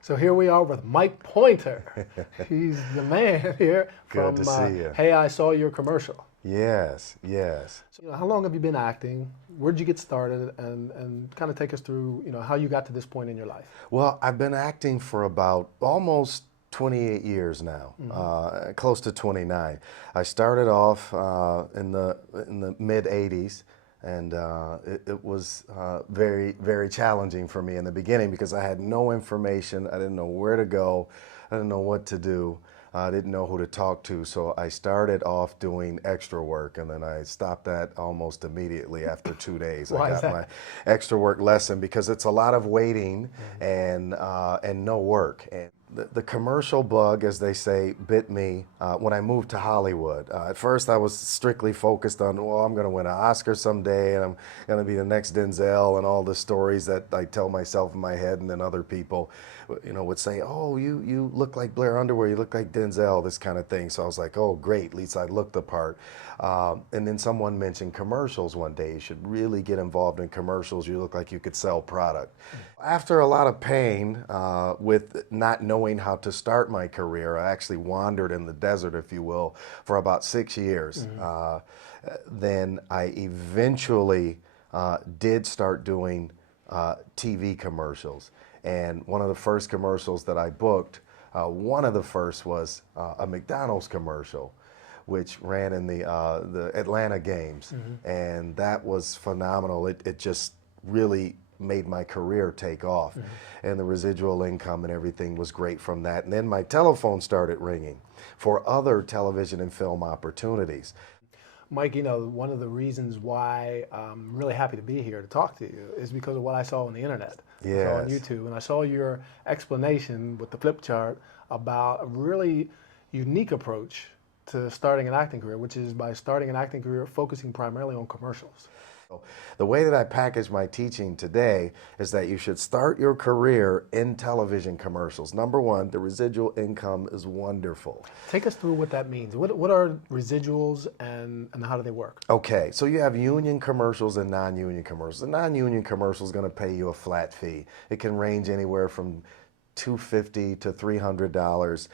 So here we are with Mike Pointer. He's the man here Good from to see you. Hey, I Saw Your Commercial. Yes, yes. So, how long have you been acting? Where'd you get started? And kind of take us through, how you got to this point in your life. Well, I've been acting for about almost 28 years now, close to 29. I started off in the mid 80s, and it was very, very challenging for me in the beginning because I had no information. I didn't know where to go. I didn't know what to do. I didn't know who to talk to, so I started off doing extra work, and then I stopped that almost immediately after 2 days. Why I is got that? my extra work lesson because it's a lot of waiting and no work. And the commercial bug, as they say, bit me when I moved to Hollywood. At first, I was strictly focused on, well, I'm going to win an Oscar someday, and I'm going to be the next Denzel, and all the stories that I tell myself in my head, and then other people, would say, oh, you look like Blair Underwood, you look like Denzel, this kind of thing. So I was like, oh, great, at least I looked the part. And then someone mentioned commercials one day. You should really get involved in commercials. You look like you could sell product. After a lot of pain with not knowing how to start my career, I actually wandered in the desert, if you will, for about 6 years. Then I eventually did start doing TV commercials. And one of the first commercials that I booked, one of the first was a McDonald's commercial, which ran in the Atlanta games. And that was phenomenal. It just really made my career take off. And the residual income and everything was great from that. And then my telephone started ringing for other television and film opportunities. Mike, one of the reasons why I'm really happy to be here to talk to you is because of what I saw on the internet. I saw on Yes. YouTube, and I saw your explanation with the flip chart about a really unique approach to starting an acting career, which is by starting an acting career focusing primarily on commercials. The way that I package my teaching today is that you should start your career in television commercials. Number one, the residual income is wonderful. Take us through what that means. What are residuals and how do they work? Okay, so you have union commercials and non-union commercials. The non-union commercial is going to pay you a flat fee. It can range anywhere from $250 to $300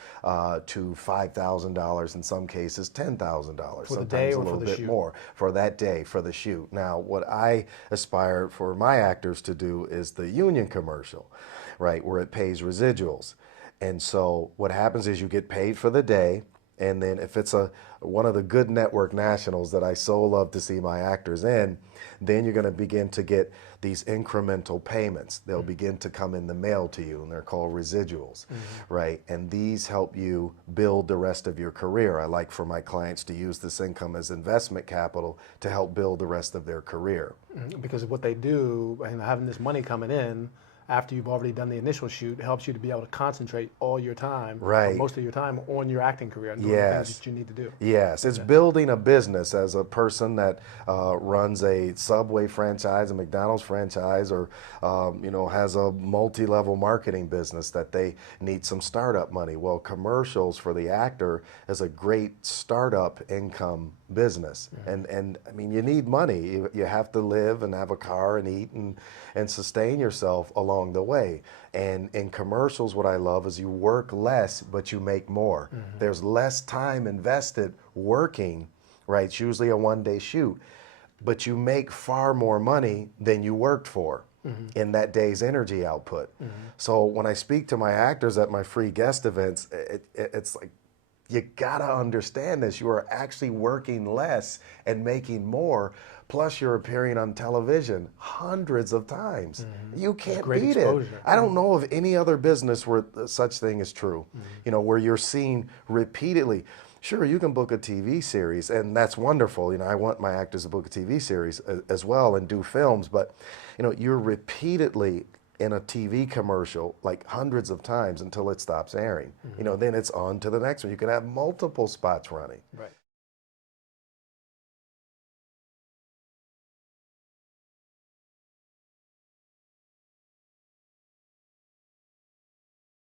to $5,000 in some cases, $10,000. For the day Sometimes a or for little the bit shoot? more for that day for the shoot. Now, what I aspire for my actors to do is the union commercial, right, where it pays residuals. And so what happens is you get paid for the day. And then if it's one of the good network nationals that I so love to see my actors in, then you're going to begin to get these incremental payments. They'll begin to come in the mail to you, and they're called residuals, right? And these help you build the rest of your career. I like for my clients to use this income as investment capital to help build the rest of their career. Because of what they do, and having this money coming in after you've already done the initial shoot helps you to be able to concentrate all your time, or Right. most of your time, on your acting career and doing the things Yes. that you need to do. Yes, it's building a business as a person that runs a Subway franchise, a McDonald's franchise, or has a multi-level marketing business that they need some startup money. Well, commercials for the actor is a great startup income business, and I mean, you need money. You have to live and have a car and eat and sustain yourself along the way. And in commercials, what I love is you work less, but you make more. There's less time invested working, right? It's usually a one-day shoot, but you make far more money than you worked for in that day's energy output. So when I speak to my actors at my free guest events, it's like, you gotta understand this. You are actually working less and making more. Plus, you're appearing on television hundreds of times. You can't great beat exposure. it. I don't know of any other business where such thing is true. Where you're seen repeatedly. Sure, you can book a TV series, and that's wonderful. I want my actors to book a TV series as well and do films, but you're repeatedly in a TV commercial like hundreds of times until it stops airing. Then it's on to the next one. You can have multiple spots running. Right.